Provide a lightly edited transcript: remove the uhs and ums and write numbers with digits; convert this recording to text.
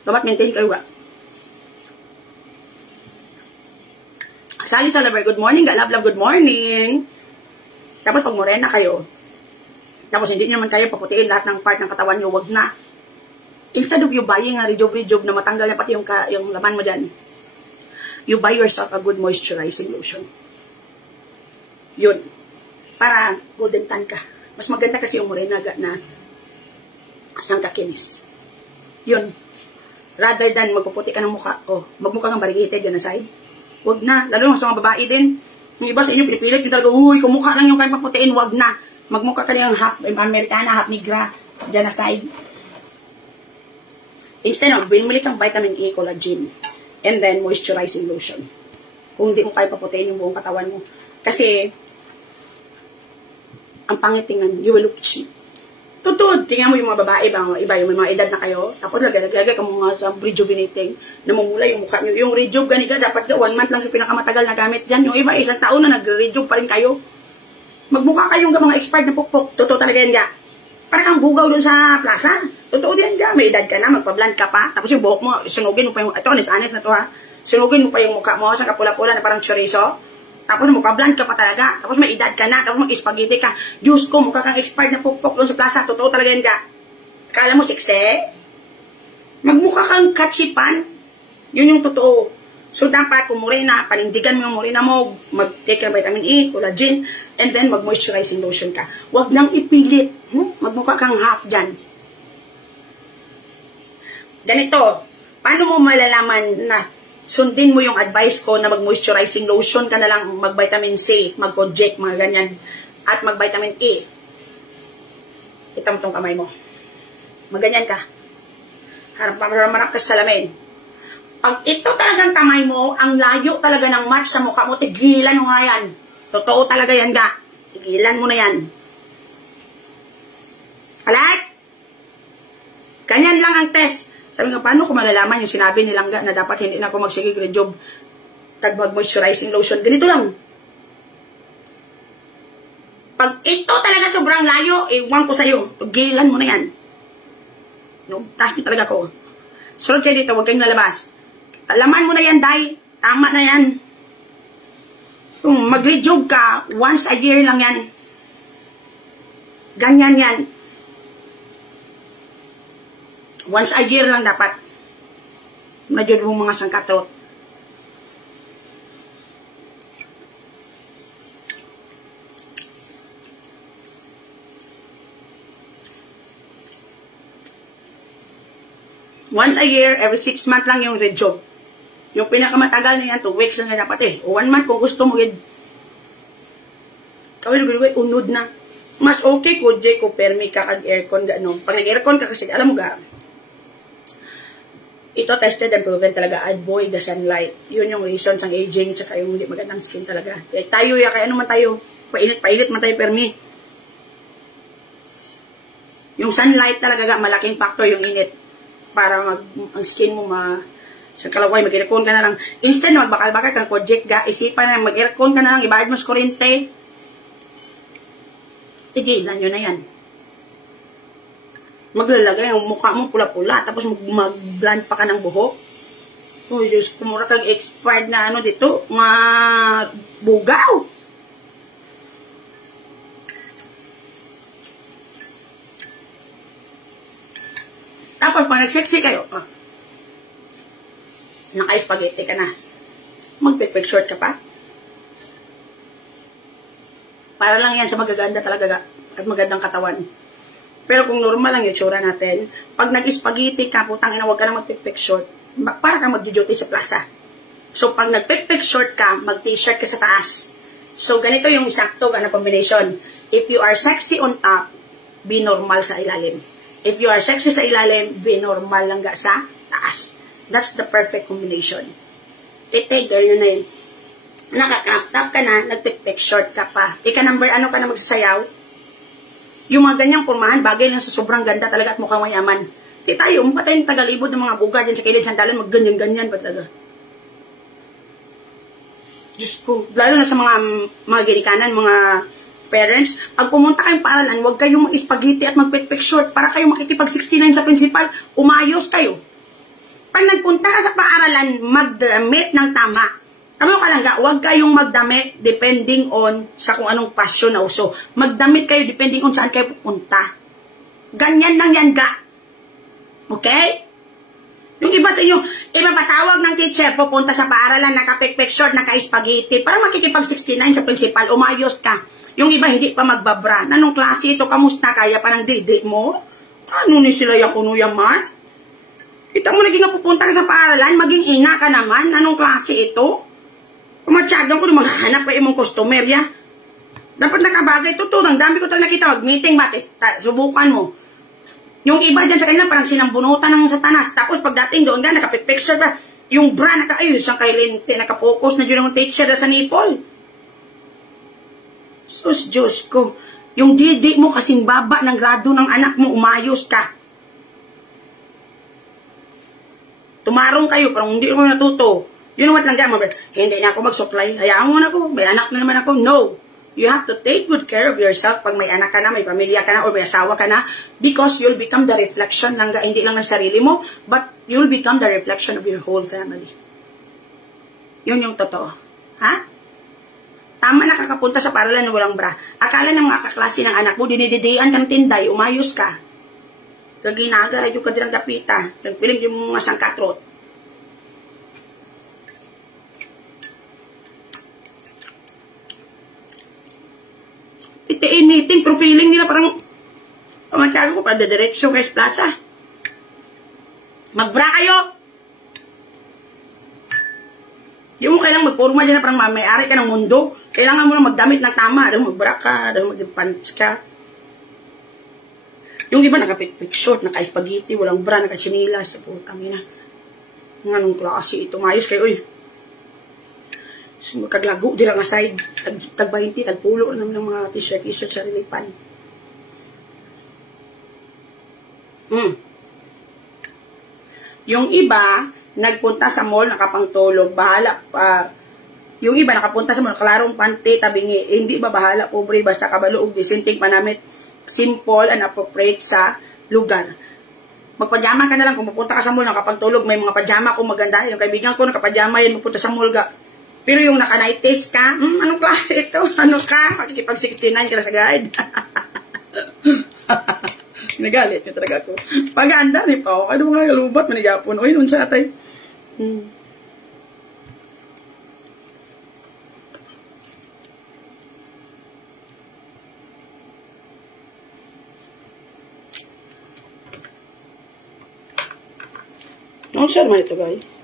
Dapat maintain kayo ga. Sally Salaver, good morning. Love, good morning. Tapos pag morena kayo, tapos hindi nyo naman kayo paputiin lahat ng part ng katawan nyo, wag na. Instead of you buying a rejuve na matanggal na pati yung laman mo dyan, you buy yourself a good moisturizing lotion. Yun. Para golden tan ka. Mas maganda kasi yung morena na asang kakinis. Yun. Rather than magpuputi ka ng mukha, magmukha ng barigate dyan na side. Wag na. Lalo sa mga babae din. Yung iba sa inyo, pinipilit yung talaga, uy, kumukha lang yung kayo maputiin, wag na. Magmukha ka lang half Americana, half Negra, dyan na side. Instead of, binumili kang vitamin E, collagen, and then moisturizing lotion. Kung hindi mo kayo paputiin yung buong katawan mo. Kasi, ang pangit tingnan, you will look cheap. Totoo, tingnan mo yung mga babae, iba yung mga edad na kayo, tapos lagay ka mga sa rejuvenating, namumula yung mukha nyo. Yung rejuve ganiga, dapat 1 month lang yung pinakamatagal na gamit dyan. Yung iba, 1 taon na nag-rejuve pa rin kayo. Magmukha kayong mga expired na pukpok. Totoo talaga yan, para kang bugaw dun sa plaza. Totoo yan, may edad ka na, magpa-blend ka pa, tapos yung buhok mo, sunugin mo pa yung, ito, honest na to ha, sunugin mo pa yung mukha mo, sa kapula-pula na parang chorizo. Tapos magpa-blend ka pa talaga. Tapos may edad ka na. Tapos mag-spaghetti ka. Diyos ko, mukha kang expired na pukpok doon sa plaza. Totoo talaga yan ka. Akala mo sikse? Magmukha kang katsipan. Yun yung totoo. So dapat kung morena, panindigan mo yung morena mo, mag-take ng vitamin E, collagen, and then mag-moisturizing lotion ka. Huwag nang ipilit. Magmukha kang half dyan. Ganito, paano mo malalaman na sundin mo yung advice ko na mag-moisturizing lotion ka na lang, mag-vitamin C, mag-Kojek, mga ganyan, at mag-vitamin E. Itang tong kamay mo. Maganyan ka. Harap ka sa salamin. Pag ito talagang kamay mo, ang layo talaga ng match sa mukha mo, tigilan mo nga yan. Totoo talaga yan ga. Tigilan mo na yan. Alright? Ganyan lang ang test. Sabi nga, paano ko malalaman yung sinabi nilang na dapat hindi na ako magsigig rejuve at mag-moisturizing lotion? Ganito lang. Pag ito talaga sobrang layo, iwan ko sa'yo. Tugilan mo na yan. No? Taas niyo talaga ko. Sunod kayo dito, huwag kayong lalabas. Alaman mo na yan, Day. Tama na yan. Kung mag-rejuve ka, once a year lang yan. Ganyan yan. Once a year lang dapat. Medyo mong mga sangkatot. Once a year, every 6 months lang yung rejuve. Yung pinakamatagal na yan, 2 weeks lang na dapat 1 month kung gusto mo yun. Kawin, unod na. Mas okay ko, Jay, ko permi ka kag-aircon, gano'n. Pag nag-aircon ka kasi, alam mo ga, ito tested and proven talaga, avoid the sunlight. Yun yung reason sa aging, tsaka yung hindi magandang skin talaga. Kaya tayo, kaya ano man tayo, pailit man tayo permi. Yung sunlight talaga, malaking factor yung init. Para ang skin mo sa kalaway, mag-aircon ka na lang. Instead na magbakal-bakal kang project ga, isipan na mag-aircon ka na lang, ibayad mo sa kurente. Tigilan nyo na yan. Maglalagay ang mukha mo pula-pula, tapos mag-blend pa ka ng buhok. Oh, Diyos, kumura kang expired na ano dito, mga bugaw. Tapos, pag nag-sexy kayo, naka-spaghetti ka na, mag-quick short ka pa. Para lang yan sa magaganda talaga at magandang katawan. Pero kung normal lang yung tsura natin, pag nag-spaghetti ka, putang ina, huwag ka na mag-pick short. Para kang mag-duty sa plaza. So, pag nag-pick short ka, mag-t-shirt ka sa taas. So, ganito yung sakto na combination. If you are sexy on top, be normal sa ilalim. If you are sexy sa ilalim, be normal lang sa taas. That's the perfect combination. Girl, yun na yun. Naka-crop top ka na, nag-pick short ka pa. Ika-number, ano ka na magsasayaw? Yung mga ganyang pormahan, bagay lang sa sobrang ganda talaga at mukhang mayaman. Di tayo, patay yung tagalibod ng mga buga dyan sa kilid, sandalan, mag-ganyan-ganyan pa talaga. Diyos ko, lalo na sa mga ginikanan, mga Parents, pag pumunta kayong paaralan, huwag kayong mag-spaghetti at mag-pet short para kayo makikipag-69 sa principal, umayos kayo. Pag nagpunta ka sa paaralan, magdamit ng tama. Kamo ka lang ga, huwag kayong magdamit depending on sa kung anong passion na uso. Magdamit kayo depending on saan kayo pupunta. Ganyan lang yan ga. Okay? Yung iba sa inyo, iba patawag ng teacher, pupunta sa paaralan, naka-pek short, naka-spaghetti, para makikipag-69 sa principal, umayos ka. Yung iba hindi pa magbabra. Anong klase ito? Kamusta? Kaya pa ng dede mo? Ano ni sila yakuno yaman? Kita mo naging pupunta ka sa paaralan, maging ina ka naman. Anong klase ito? Kumatsagang ko na maghahanap pa imong customer ya. Dapat nakabagay. Totoo, ang dami ko talaga nakita. Mag-meeting ba? Subukan mo. Yung iba dyan sa kanila parang sinambunutan ng satanas. Tapos pagdating doon ka, nakapipicture ba? Yung bra, nakaayos ang kay lente, nakapokus na dyan yung teacher sa nipple. Sus, Diyos ko. Yung didi mo kasing baba ng grado ng anak mo, umayos ka. Tumarong kayo, parang hindi ko natuto. Yun naman lang dyan, hindi na ako mag-supply. Hayaan mo na ako, may anak na naman ako. No. You have to take good care of yourself pag may anak ka na, may pamilya ka na, o may asawa ka na, because you'll become the reflection, lang, hindi lang ng sarili mo, but you'll become the reflection of your whole family. Yun yung totoo. Ha? Tama na kakapunta sa paaralan na walang bra. Akala ng mga kaklase ng anak mo, dinididian kang tinday, umayos ka. Gaginaga, radyo ka dirang dapita. Nagpiling yung mga sangkatrot. Initin, pero feeling nila parang pamatyago ko, padadiretso kay plaza. Magbra kayo! Yung mo kailangan magpurma dyan na parang may-ari ka ng mundo. Kailangan mo na magdamit ng tama. Dahil magbra ka, dahil mag-pants ka. Yung iba naka-pick short, naka-spaghetti, walang bra, naka-chinilas. Sa putang ina. Anong klase ito? Mayos kayo, uy. Kaglago, di lang aside. Tag-20, tag-pulo naman ng mga t-shirt sa rilipan. Yung iba, nagpunta sa mall, nakapangtulog, bahala pa. Yung iba, nakapunta sa mall, klarong pante, tabingi, hindi ba bahala, pobre, basta kabaluog, disinting panamit, simple and appropriate sa lugar. Magpajama ka na lang, kung pupunta ka sa mall, nakapangtulog, may mga pajama kung maganda. Yung kaibigan ko, nakapajama yan, magpunta sa mall ga. Pero yung naka-night test ka, anong klase ito? Ano ka? Makikipag-69 ka na sa guard. Nagalit yung talaga ako. Paganda ni Pao, ano mga lubat, manigapon. Uy, nun sa atay. Ano siya naman ito, guys?